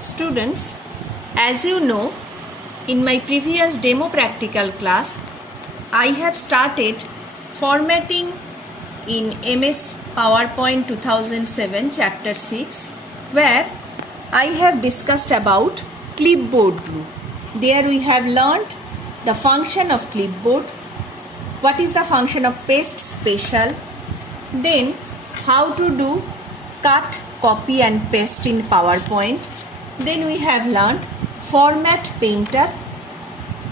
Students, as you know, in my previous demo practical class, I have started formatting in MS PowerPoint 2007 chapter 6, where I have discussed about clipboard glue. There we have learned the function of clipboard, what is the function of paste special, then how to do cut, copy and paste in PowerPoint. Then we have learned format painter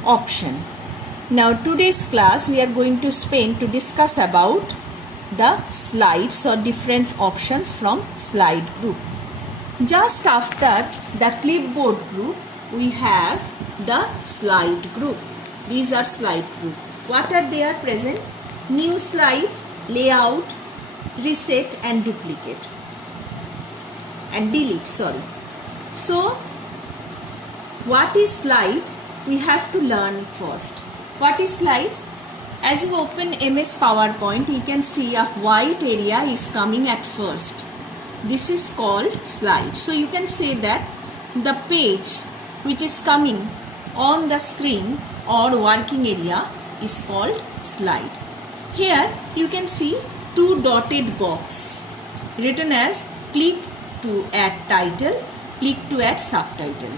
option. Now today's class we are going to spend to discuss about the slides or different options from slide group. Just after the clipboard group we have the slide group. These are slide group. What are they are present? New slide, layout, reset and duplicate and delete, sorry. So what is slide? We have to learn first. What is slide? As you open MS PowerPoint, you can see a white area is coming at first. This is called slide. So you can say that the page which is coming on the screen or working area is called slide. Here you can see two dotted box written as click to add title, click to add subtitle.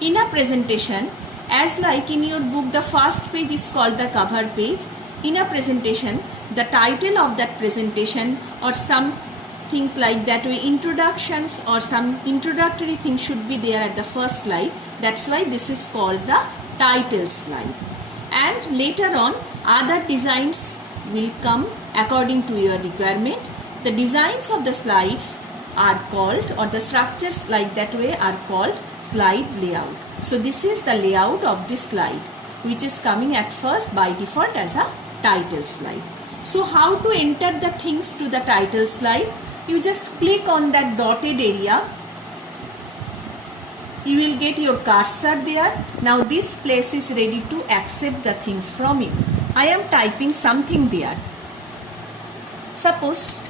In a presentation, as like in your book, the first page is called the cover page. In a presentation, the title of that presentation or some things like that way, introductions or some introductory things should be there at the first slide. That's why this is called the title slide. And later on, other designs will come according to your requirement. The designs of the slides are called, or the structures like that way are called slide layout. So this is the layout of this slide which is coming at first by default as a title slide. So how to enter the things to the title slide? You just click on that dotted area. You will get your cursor there. Now this place is ready to accept the things from you. I am typing something there. Suppose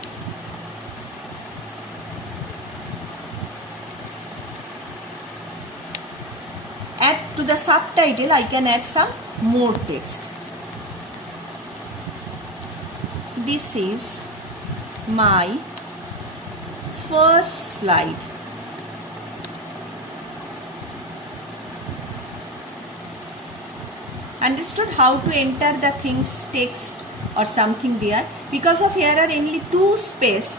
add to the subtitle, I can add some more text. This is my first slide. Understood how to enter the things text or something there? Because of here are only two space,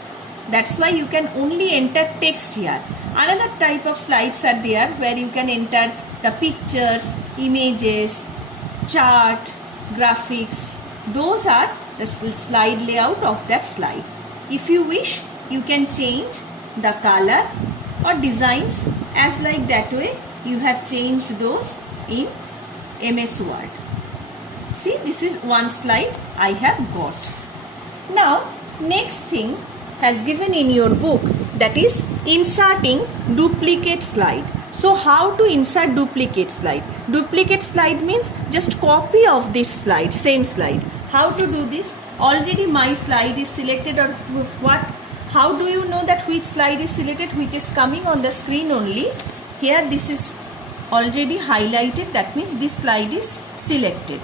that's why you can only enter text here. Another type of slides are there where you can enter the pictures, images, chart, graphics. Those are the slide layout of that slide. If you wish, you can change the color or designs as like that way. You have changed those in MS Word. See, this is one slide I have got. Now, next thing has given in your book, that is inserting duplicate slide. So how to insert duplicate slide? Duplicate slide means just copy of this slide, same slide. How to do this? Already my slide is selected, or what? How do you know that which slide is selected, which is coming on the screen only? Here this is already highlighted, that means this slide is selected.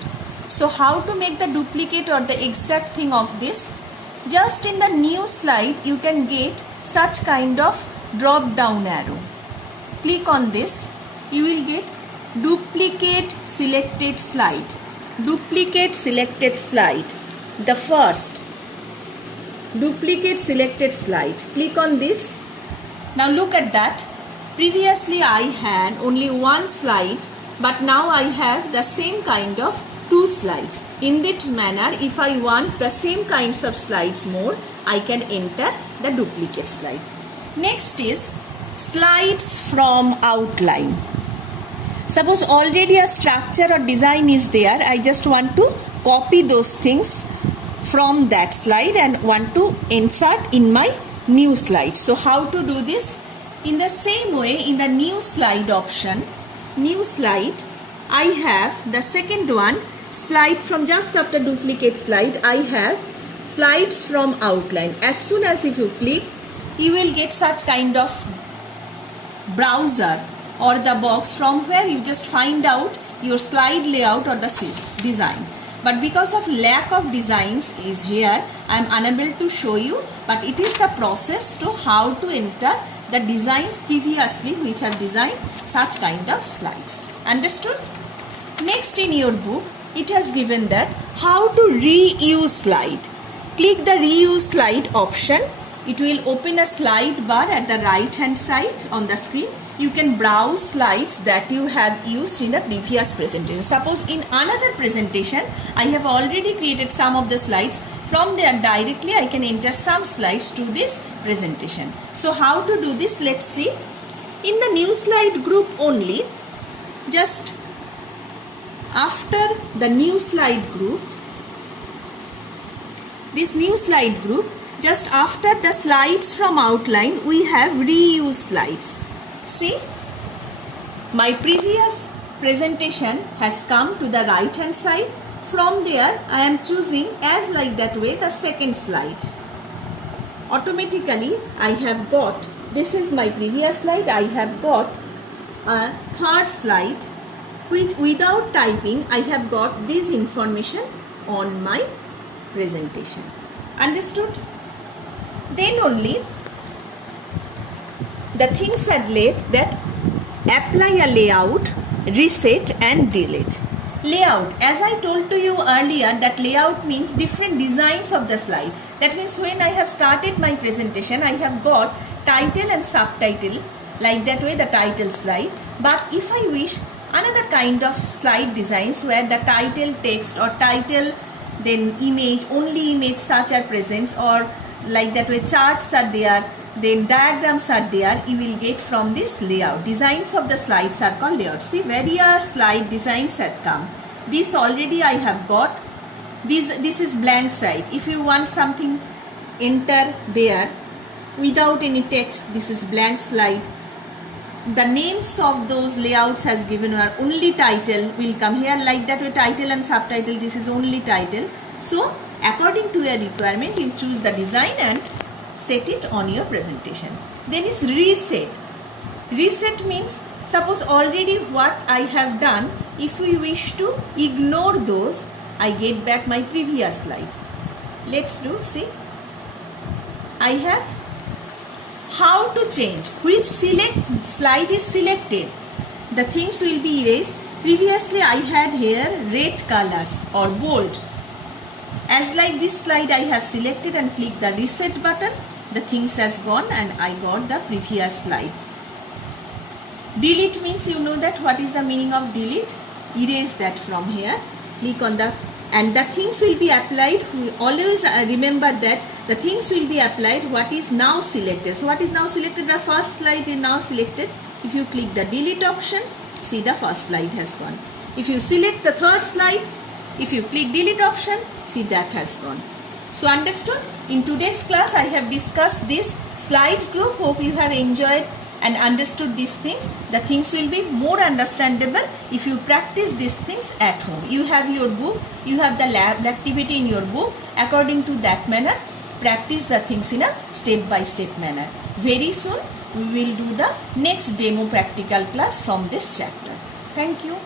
So how to make the duplicate or the exact thing of this? Just in the new slide you can get such kind of drop down arrow. Click on this, you will get duplicate selected slide. Duplicate selected slide. The first duplicate selected slide. Click on this. Now look at that. Previously I had only one slide, but now I have the same kind of two slides. In that manner, if I want the same kinds of slides more, I can enter the duplicate slide. Next is slides from outline. Suppose already a structure or design is there, I just want to copy those things from that slide and want to insert in my new slide. So how to do this? In the same way, in the new slide option, new slide, I have the second one, slide from just after duplicate slide, I have slides from outline. As soon as if you click, you will get such kind of browser or the box from where you just find out your slide layout or the designs. But because of lack of designs is here, I am unable to show you, but it is the process to how to enter the designs previously which are designed such kind of slides. Understood? Next, in your book, it has given that how to reuse slide. Click the reuse slide option. It will open a slide bar at the right hand side on the screen. You can browse slides that you have used in the previous presentation. Suppose in another presentation, I have already created some of the slides. From there directly I can enter some slides to this presentation. So how to do this? Let's see. In the new slide group only, just after the new slide group, this new slide group, just after the slides from outline, we have reuse slides. See, my previous presentation has come to the right hand side. From there, I am choosing as like that way the second slide. Automatically, I have got, this is my previous slide, I have got a third slide which without typing, I have got this information on my presentation. Understood? Then only the things are left that apply a layout, reset and delete. Layout, as I told to you earlier, that layout means different designs of the slide. That means when I have started my presentation, I have got title and subtitle, like that way the title slide. But if I wish another kind of slide designs where the title text or title then image, only image such are present, or like that way charts are there, then diagrams are there, you will get from this layout. Designs of the slides are called layouts. See, various slide designs have come. This already I have got. This is blank slide. If you want something, enter there without any text. This is blank slide. The names of those layouts has given are only title will come here, like that way title and subtitle. This is only title. So according to your requirement, you choose the design and set it on your presentation. Then is reset. Reset means suppose already what I have done, if we wish to ignore those, I get back my previous slide. Let's do, see, I have how to change, which slide is selected, the things will be erased. Previously I had here red colors or bold. As like this slide I have selected and click the reset button, the things has gone and I got the previous slide. Delete means you know that what is the meaning of delete. Erase that from here. Click on the and the things will be applied. Always remember that the things will be applied what is now selected. So what is now selected? The first slide is now selected. If you click the delete option, see the first slide has gone. If you select the third slide, if you click delete option, see that has gone. So understood? In today's class I have discussed this slides group. Hope you have enjoyed and understood these things. The things will be more understandable if you practice these things at home. You have your book, you have the lab activity in your book. According to that manner, practice the things in a step-by-step manner. Very soon we will do the next demo practical class from this chapter. Thank you.